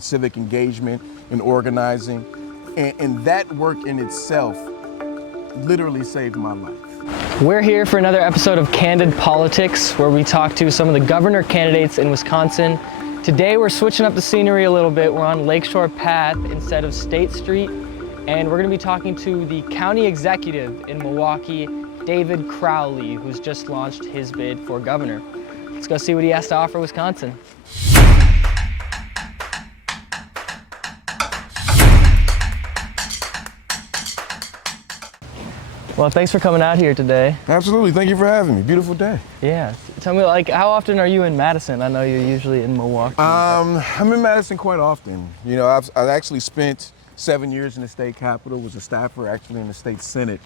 civic engagement and organizing. And that work in itself literally saved my life. We're here for another episode of Candid Politics, where we talk to some of the governor candidates in Wisconsin. Today we're switching up the scenery a little bit. We're on Lakeshore Path instead of State Street, and we're going to be talking to the county executive in Milwaukee, David Crowley, who's just launched his bid for governor. Let's go see what he has to offer Wisconsin. Well, thanks for coming out here today. Absolutely, thank you for having me. Beautiful day. Yeah, tell me, like, how often are you in Madison? I know you're usually in Milwaukee. I'm in Madison quite often. You know, I've actually spent 7 years in the state capitol, was a staffer actually in the state senate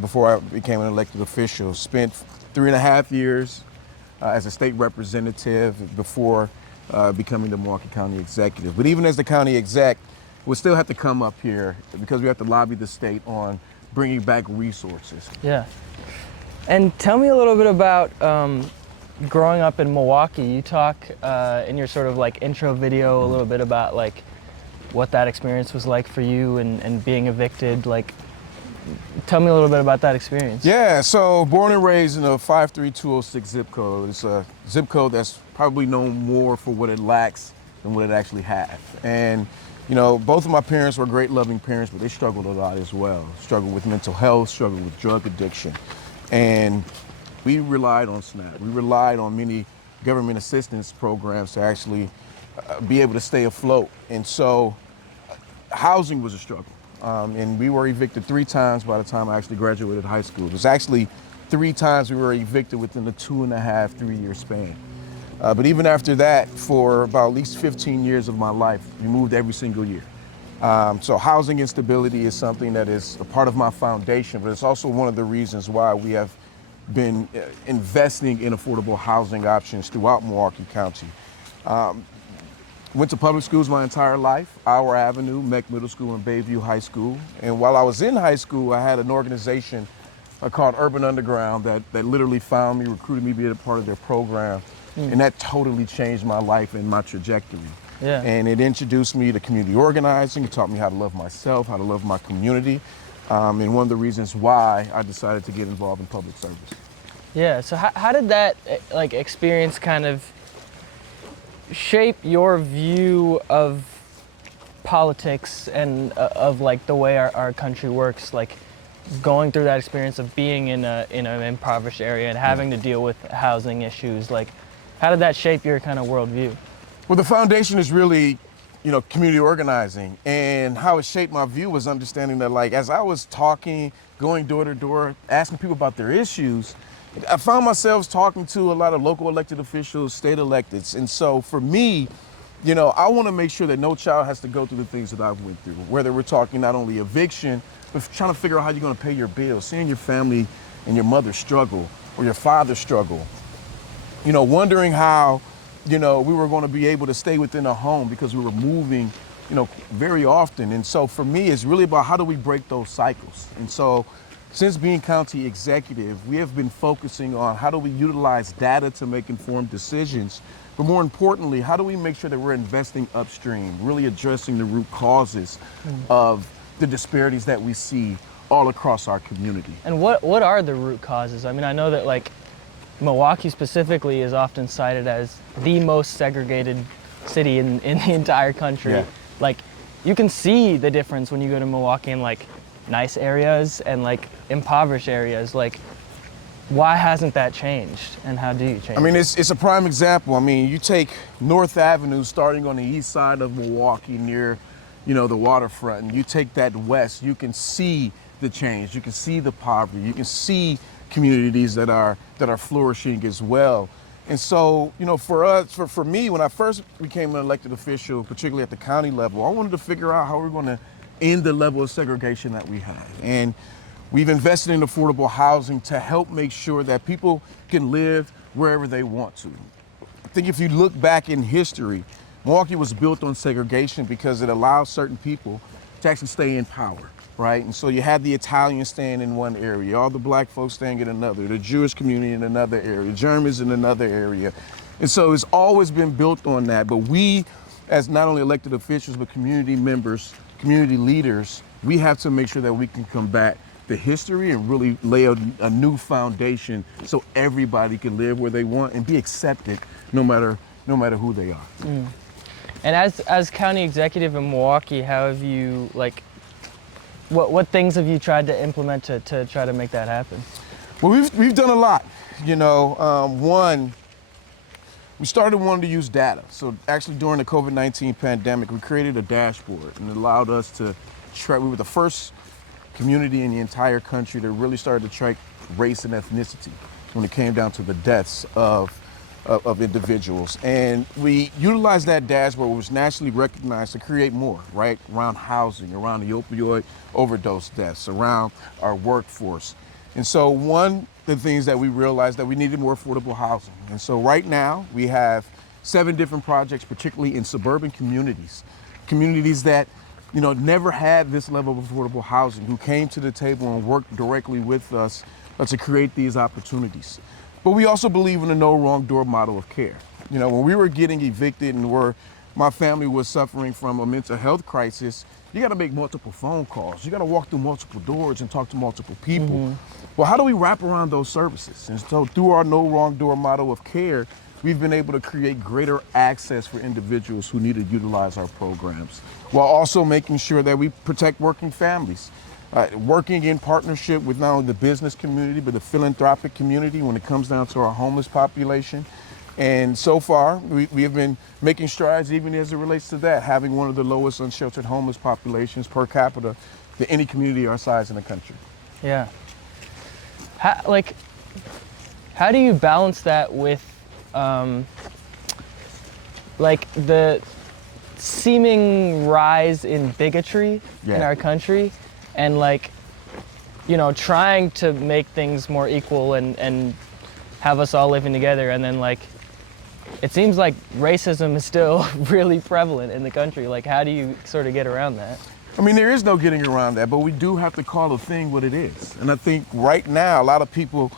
before I became an elected official. Spent 3.5 years as a state representative before becoming the Milwaukee County Executive. But even as the county exec, we'll still have to come up here because we have to lobby the state on bringing back resources. Yeah. And tell me a little bit about growing up in Milwaukee. You talk in your sort of like intro video a little bit about like what that experience was like for you and being evicted. Like, tell me a little bit about that experience. Yeah, so born and raised in a 53206 zip code. It's a zip code that's probably known more for what it lacks than what it actually has. And you know, both of my parents were great loving parents, but they struggled a lot as well. Struggled with mental health, struggled with drug addiction. And we relied on SNAP. We relied on many government assistance programs to actually be able to stay afloat. And so housing was a struggle. And we were evicted 3 times by the time I actually graduated high school. It was actually 3 times we were evicted within the 2.5, 3-year span. But even after that, for about at least 15 years of my life, we moved every single year. So housing instability is something that is a part of my foundation, but it's also one of the reasons why we have been investing in affordable housing options throughout Milwaukee County. Went to public schools my entire life, Our Avenue, Meck Middle School, and Bayview High School. And while I was in high school, I had an organization called Urban Underground that literally found me, recruited me to be a part of their program. And that totally changed my life and my trajectory. Yeah. And it introduced me to community organizing. It taught me how to love myself, how to love my community. And one of the reasons why I decided to get involved in public service. Yeah, so how did that like experience kind of shape your view of politics and of like the way our country works? Like going through that experience of being in an impoverished area and having to deal with housing issues, like how did that shape your kind of worldview? Well, the foundation is really, you know, community organizing, and how it shaped my view was understanding that, like, as I was talking, going door to door, asking people about their issues, I found myself talking to a lot of local elected officials, state electeds. And so for me, you know, I want to make sure that no child has to go through the things that I've went through, whether we're talking not only eviction, but trying to figure out how you're going to pay your bills, seeing your family and your mother struggle or your father struggle. You know, wondering how, you know, we were going to be able to stay within a home because we were moving, you know, very often. And so for me, it's really about how do we break those cycles. And so since being county executive, we have been focusing on how do we utilize data to make informed decisions, but more importantly, how do we make sure that we're investing upstream, really addressing the root causes of the disparities that we see all across our community. And what are the root causes? I mean, I know that like Milwaukee specifically is often cited as the most segregated city in the entire country. Yeah. Like, you can see the difference when you go to Milwaukee in like nice areas and like impoverished areas. Like, why hasn't that changed, and how do you change I mean, it? it's a prime example. I mean, you take North Avenue starting on the east side of Milwaukee near, you know, the waterfront, and you take that west, you can see the change. You can see the poverty. You can see communities that are flourishing as well. And so, you know, for me, when I first became an elected official, particularly at the county level, I wanted to figure out how we're going to end the level of segregation that we have. And we've invested in affordable housing to help make sure that people can live wherever they want to. I think if you look back in history, Milwaukee was built on segregation because it allowed certain people to actually stay in power, right? And so you had the Italians staying in one area, all the black folks staying in another, the Jewish community in another area, Germans in another area. And so it's always been built on that. But we, as not only elected officials, but community members, community leaders, we have to make sure that we can combat the history and really lay a new foundation so everybody can live where they want and be accepted no matter who they are. And as county executive in Milwaukee, how have you, like, what things have you tried to implement to try to make that happen? Well, we've done a lot. You know, one, we started wanting to use data. So actually during the COVID-19 pandemic, we created a dashboard and it allowed us to track. We were the first community in the entire country that really started to track race and ethnicity when it came down to the deaths of individuals. And we utilized that dashboard, which was nationally recognized, to create more, right? Around housing, around the opioid overdose deaths, around our workforce. And so one of the things that we realized that we needed more affordable housing. And so right now we have 7 different projects, particularly in suburban communities that, you know, never had this level of affordable housing, who came to the table and worked directly with us to create these opportunities. But we also believe in a no wrong door model of care. You know, when we were getting evicted and my family was suffering from a mental health crisis, you gotta make multiple phone calls. You gotta walk through multiple doors and talk to multiple people. Well, how do we wrap around those services? And so through our no wrong door model of care, we've been able to create greater access for individuals who need to utilize our programs, while also making sure that we protect working families. Working in partnership with not only the business community, but the philanthropic community when it comes down to our homeless population. And so far, we have been making strides even as it relates to that, having one of the lowest unsheltered homeless populations per capita than any community our size in the country. Yeah. How do you balance that with, like, the seeming rise in bigotry in our country? And, like, you know, trying to make things more equal and have us all living together, and then, like, it seems like racism is still really prevalent in the country. Like, how do you sort of get around that? I mean, there is no getting around that, but we do have to call a thing what it is. And I think right now a lot of people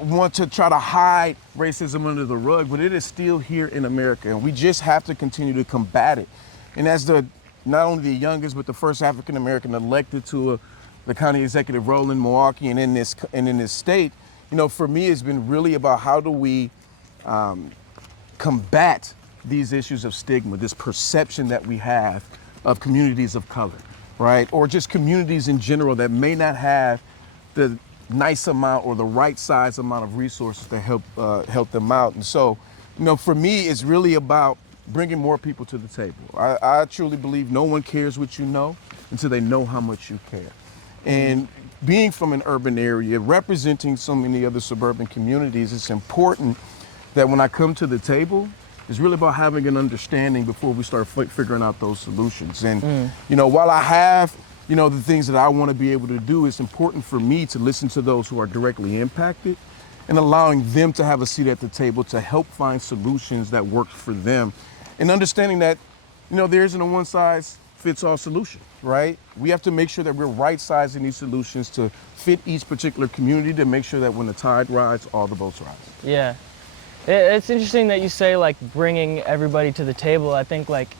want to try to hide racism under the rug, but it is still here in America, and we just have to continue to combat it. And as not only the youngest, but the first African American elected to the county executive role in Milwaukee and in this state, you know, for me, it's been really about how do we combat these issues of stigma, this perception that we have of communities of color, right? Or just communities in general that may not have the nice amount or the right size amount of resources to help them out. And so, you know, for me, it's really about bringing more people to the table. I truly believe no one cares what you know until they know how much you care. And being from an urban area, representing so many other suburban communities, it's important that when I come to the table, it's really about having an understanding before we start figuring out those solutions. And, you know, while I have, you know, the things that I want to be able to do, it's important for me to listen to those who are directly impacted and allowing them to have a seat at the table to help find solutions that work for them. And understanding that, you know, there isn't a one-size-fits-all solution, right? We have to make sure that we're right-sizing these solutions to fit each particular community to make sure that when the tide rises, all the boats rise. Yeah. It's interesting that you say, like, bringing everybody to the table. I think, like,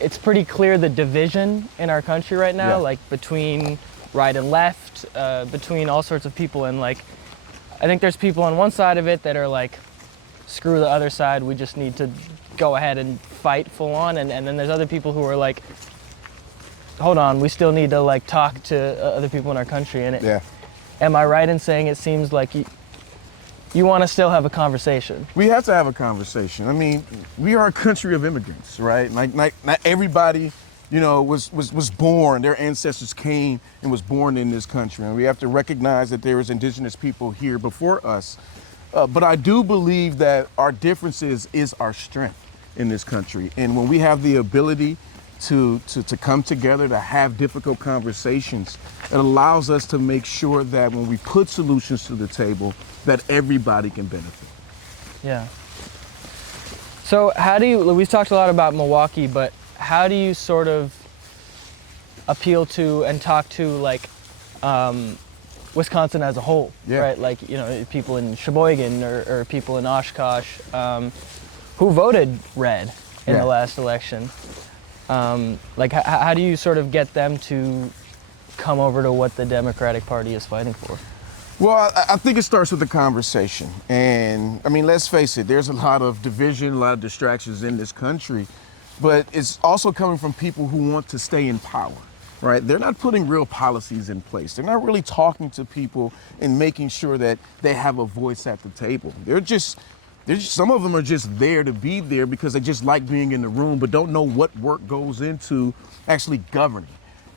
it's pretty clear the division in our country right now, like, between right and left, between all sorts of people. And, like, I think there's people on one side of it that are like, screw the other side, we just need to go ahead and fight full on. And then there's other people who are like, hold on, we still need to, like, talk to other people in our country. And am I right in saying it seems like you want to still have a conversation? We have to have a conversation. I mean, we are a country of immigrants, right? Like not everybody, you know, was born, their ancestors came and was born in this country. And we have to recognize that there is indigenous people here before us. But I do believe that our differences is our strength in this country. And when we have the ability to come together, to have difficult conversations, it allows us to make sure that when we put solutions to the table, that everybody can benefit. Yeah. So how do you, we've talked a lot about Milwaukee, but how do you sort of appeal to and talk to, like, Wisconsin as a whole, right? Like, you know, people in Sheboygan or people in Oshkosh who voted red. in Yeah. the last election. Like, how do you sort of get them to come over to what the Democratic Party is fighting for? Well, I think it starts with the conversation. And I mean, let's face it, there's a lot of division, a lot of distractions in this country, but it's also coming from people who want to stay in power, right? They're not putting real policies in place. They're not really talking to people and making sure that they have a voice at the table. Some of them are just there to be there because they just like being in the room, but don't know what work goes into actually governing.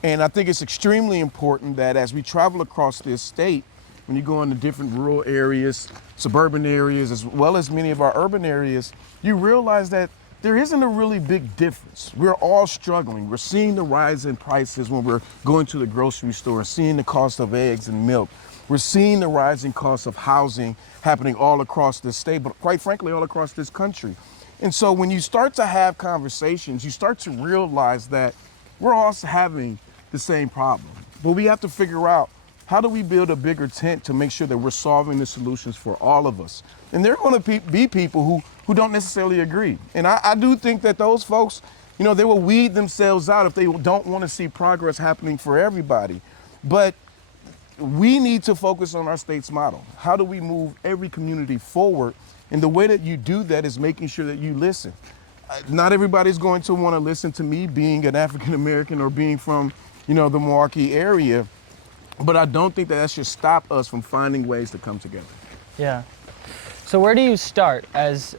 And I think it's extremely important that as we travel across this state, when you go into different rural areas, suburban areas, as well as many of our urban areas, you realize that there isn't a really big difference. We're all struggling. We're seeing the rise in prices when we're going to the grocery store, seeing the cost of eggs and milk. We're seeing the rising cost of housing happening all across this state, but quite frankly, all across this country. And so when you start to have conversations, you start to realize that we're all having the same problem. But we have to figure out, how do we build a bigger tent to make sure that we're solving the solutions for all of us? And there are going to be people who don't necessarily agree. And I do think that those folks, they will weed themselves out if they don't want to see progress happening for everybody. But we need to focus on our state's model. How do we move every community forward? And the way that you do that is making sure that you listen. Not everybody's going to want to listen to me being an African American or being from, the Milwaukee area. But I don't think that should stop us from finding ways to come together. Yeah. So where do you start as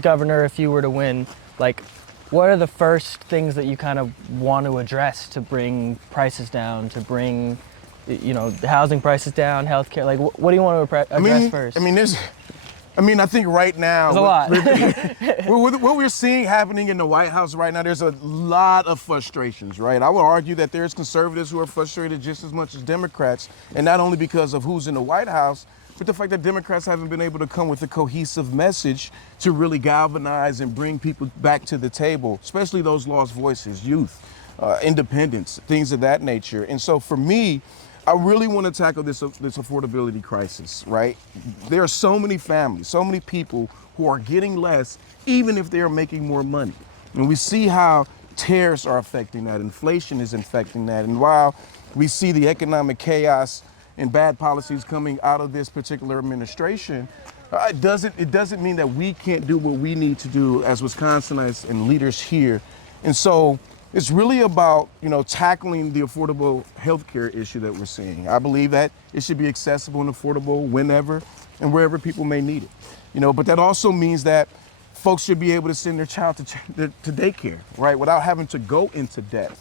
governor if you were to win? Like, what are the first things that you kind of want to address to bring prices down, to bring, the housing prices down, healthcare? Like, what do you want to address first? I think right now, there's a lot. what we're seeing happening in the White House right now, there's a lot of frustrations, right? I would argue that there's conservatives who are frustrated just as much as Democrats, and not only because of who's in the White House, but the fact that Democrats haven't been able to come with a cohesive message to really galvanize and bring people back to the table, especially those lost voices, youth, independence, things of that nature. And so for me, I really want to tackle this affordability crisis, right? There are so many families, so many people who are getting less, even if they are making more money. And we see how tariffs are affecting that, inflation is affecting that. And while we see the economic chaos and bad policies coming out of this particular administration, it doesn't mean that we can't do what we need to do as Wisconsinites and leaders here. And so it's really about, tackling the affordable healthcare issue that we're seeing. I believe that it should be accessible and affordable whenever and wherever people may need it. But that also means that folks should be able to send their child to daycare, right, without having to go into debt.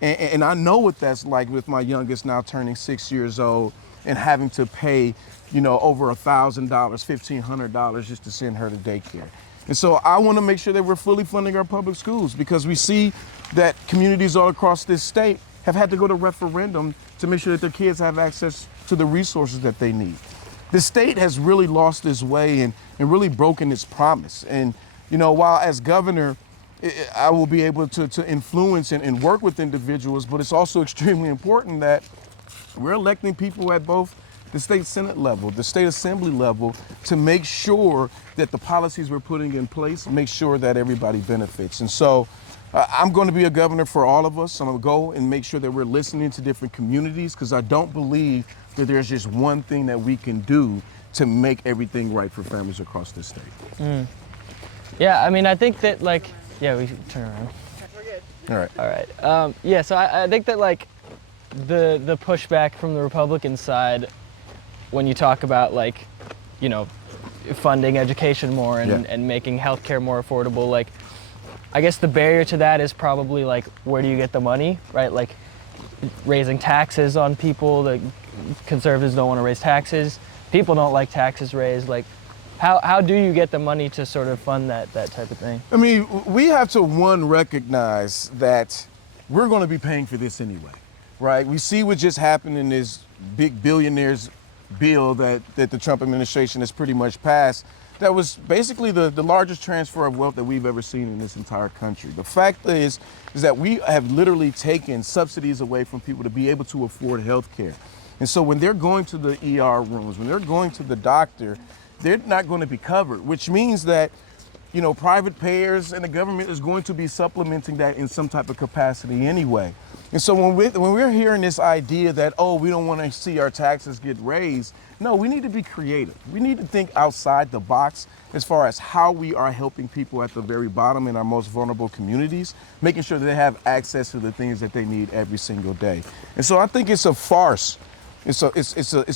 And I know what that's like with my youngest now turning 6 years old and having to pay, over $1,000, $1,500 just to send her to daycare. And so I want to make sure that we're fully funding our public schools, because we see that communities all across this state have had to go to referendum to make sure that their kids have access to the resources that they need. The state has really lost its way and really broken its promise. And, while as governor, I will be able to influence and work with individuals, but it's also extremely important that we're electing people at both the state Senate level, the state assembly level, to make sure that the policies we're putting in place make sure that everybody benefits. And so I'm going to be a governor for all of us. I'm going to go and make sure that we're listening to different communities, because I don't believe that there's just one thing that we can do to make everything right for families across this state. Yeah, I think that, we should turn around. All right. So I think that, the pushback from the Republican side, when you talk about funding education more and making healthcare more affordable, I guess the barrier to that is probably where do you get the money, right? Raising taxes on people. The conservatives don't want to raise taxes. People don't like taxes raised. How do you get the money to sort of fund that type of thing? We have to, recognize that we're going to be paying for this anyway, right? We see what just happened in this big billionaires bill that the Trump administration has pretty much passed. That was basically the largest transfer of wealth that we've ever seen in this entire country. The fact is that we have literally taken subsidies away from people to be able to afford health care. And so when they're going to the ER rooms, when they're going to the doctor, they're not going to be covered, which means that private payers and the government is going to be supplementing that in some type of capacity anyway. And so when we're hearing this idea that, oh, we don't want to see our taxes get raised, no, we need to be creative. We need to think outside the box as far as how we are helping people at the very bottom in our most vulnerable communities, making sure that they have access to the things that they need every single day. And so I think it's a farce. It's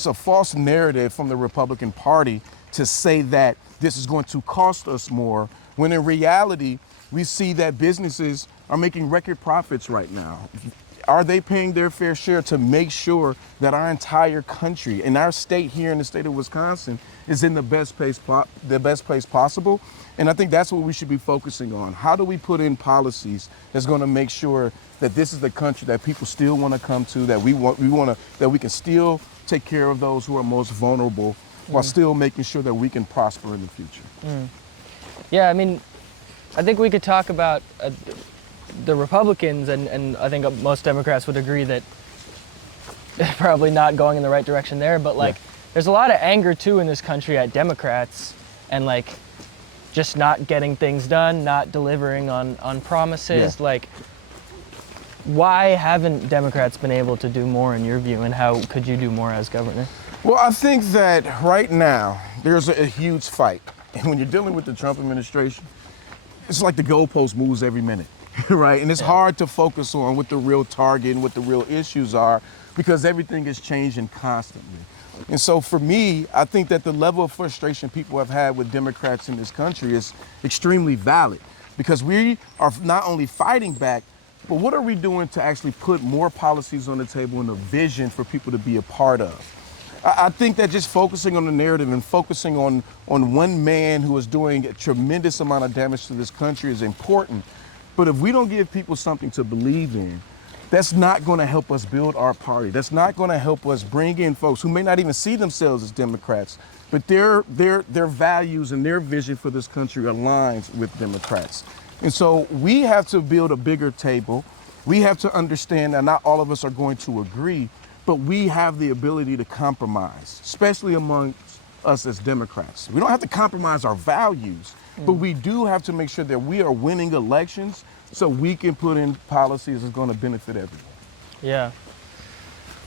a false narrative from the Republican Party to say that this is going to cost us more, when in reality, we see that businesses are making record profits right now. Are they paying their fair share to make sure that our entire country and our state here in the state of Wisconsin is in the best place possible? And I think that's what we should be focusing on. How do we put in policies that's going to make sure that this is the country that people still want to come to, that that we can still take care of those who are most vulnerable, while still making sure that we can prosper in the future. Yeah, I mean, I think we could talk about the Republicans, and I think most Democrats would agree that probably not going in the right direction there, but there's a lot of anger too in this country at Democrats, and just not getting things done, not delivering on promises. Why haven't Democrats been able to do more in your view, and how could you do more as governor? Well, I think that right now there's a huge fight. And when you're dealing with the Trump administration, it's like the goalpost moves every minute, right? And it's hard to focus on what the real target and what the real issues are, because everything is changing constantly. And so for me, I think that the level of frustration people have had with Democrats in this country is extremely valid, because we are not only fighting back, but what are we doing to actually put more policies on the table and a vision for people to be a part of? I think that just focusing on the narrative and focusing on one man who is doing a tremendous amount of damage to this country is important. But if we don't give people something to believe in, that's not going to help us build our party. That's not going to help us bring in folks who may not even see themselves as Democrats, but their values and their vision for this country aligns with Democrats. And so we have to build a bigger table. We have to understand that not all of us are going to agree, but we have the ability to compromise, especially amongst us as Democrats. We don't have to compromise our values, but we do have to make sure that we are winning elections so we can put in policies that's going to benefit everyone. Yeah.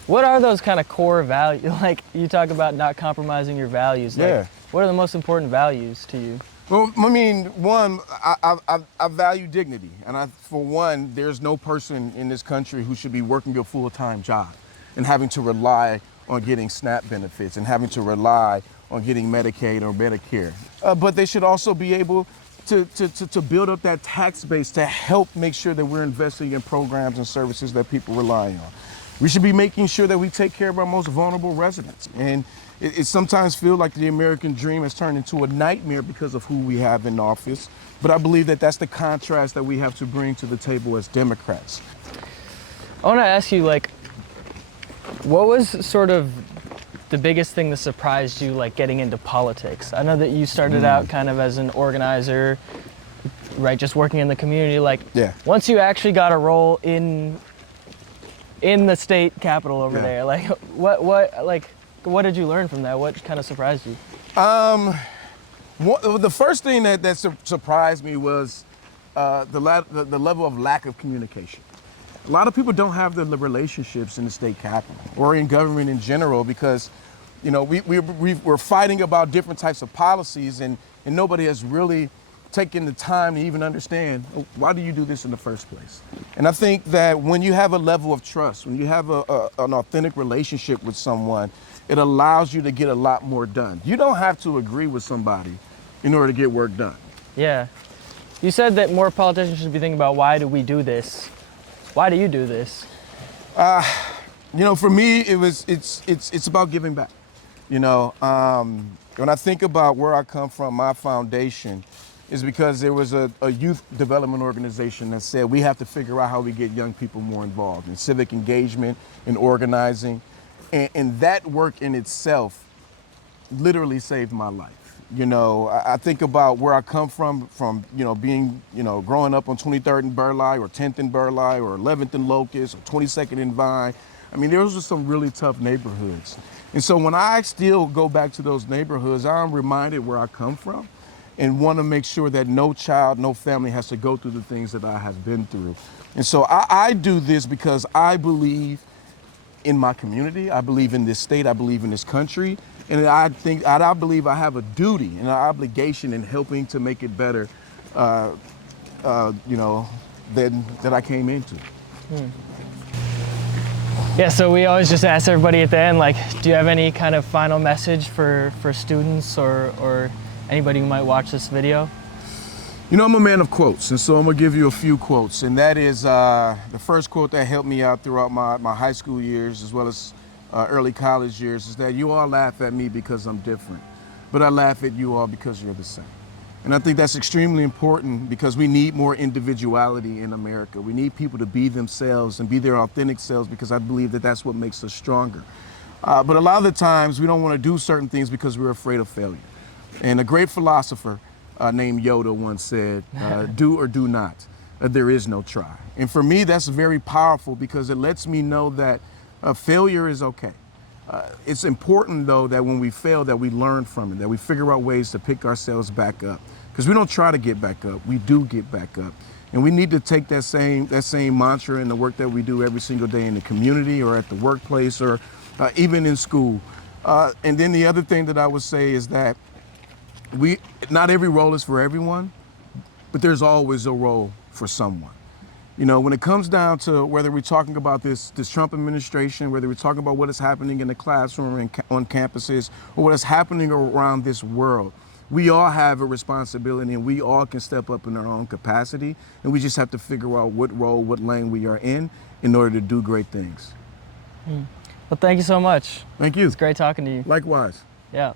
What are those kind of core values? You talk about not compromising your values. What are the most important values to you? Well, I mean, one, I value dignity. And for one, there's no person in this country who should be working a full-time job and having to rely on getting SNAP benefits and having to rely on getting Medicaid or Medicare. But they should also be able to build up that tax base to help make sure that we're investing in programs and services that people rely on. We should be making sure that we take care of our most vulnerable residents. And it sometimes feels like the American dream has turned into a nightmare because of who we have in office. But I believe that that's the contrast that we have to bring to the table as Democrats. I want to ask you, what was sort of the biggest thing that surprised you, getting into politics? I know that you started out kind of as an organizer, right, just working in the community. Once you actually got a role in the state capitol over there, what did you learn from that? What kind of surprised you? The first thing that surprised me was the level of lack of communication. A lot of people don't have the relationships in the state capitol or in government in general, because we're fighting about different types of policies, and nobody has really taken the time to even understand, why do you do this in the first place? And I think that when you have a level of trust, when you have an authentic relationship with someone, it allows you to get a lot more done. You don't have to agree with somebody in order to get work done. Yeah. You said that more politicians should be thinking about, why do we do this? Why do you do this? For me, it's about giving back. When I think about where I come from, my foundation is because there was a youth development organization that said we have to figure out how we get young people more involved in civic engagement and organizing. And that work in itself literally saved my life. I think about where I come from being, growing up on 23rd and Burleigh, or 10th and Burleigh, or 11th and Locust, or 22nd and Vine. I mean, those are some really tough neighborhoods. And so when I still go back to those neighborhoods, I'm reminded where I come from. and want to make sure that no child, no family has to go through the things that I have been through. And so I do this because I believe in my community, I believe in this state, I believe in this country, and I believe I have a duty and an obligation in helping to make it better, you know, that I came into. Yeah, so we always just ask everybody at the end, like, do you have any kind of final message for students or anybody who might watch this video? You know, I'm a man of quotes, and so I'm gonna give you a few quotes, and that is the first quote that helped me out throughout my high school years as well as early college years is that you all laugh at me because I'm different, but I laugh at you all because you're the same. And I think that's extremely important because we need more individuality in America. We need people to be themselves and be their authentic selves because I believe that that's what makes us stronger. But a lot of the times we don't want to do certain things because we're afraid of failure. And a great philosopher named Yoda once said, do or do not, there is no try. And for me, that's very powerful because it lets me know that failure is okay. It's important though that when we fail that we learn from it, that we figure out ways to pick ourselves back up. Because we don't try to get back up, we do get back up. And we need to take that same mantra in the work that we do every single day in the community or at the workplace or even in school. And then the other thing that I would say is that not every role is for everyone, but there's always a role for someone. You know, when it comes down to whether we're talking about this Trump administration, whether we're talking about what is happening in the classroom and on campuses, or what is happening around this world, we all have a responsibility and we all can step up in our own capacity. And we just have to figure out what role, what lane we are in order to do great things. Well, thank you so much. Thank you. It's great talking to you. Likewise. Yeah.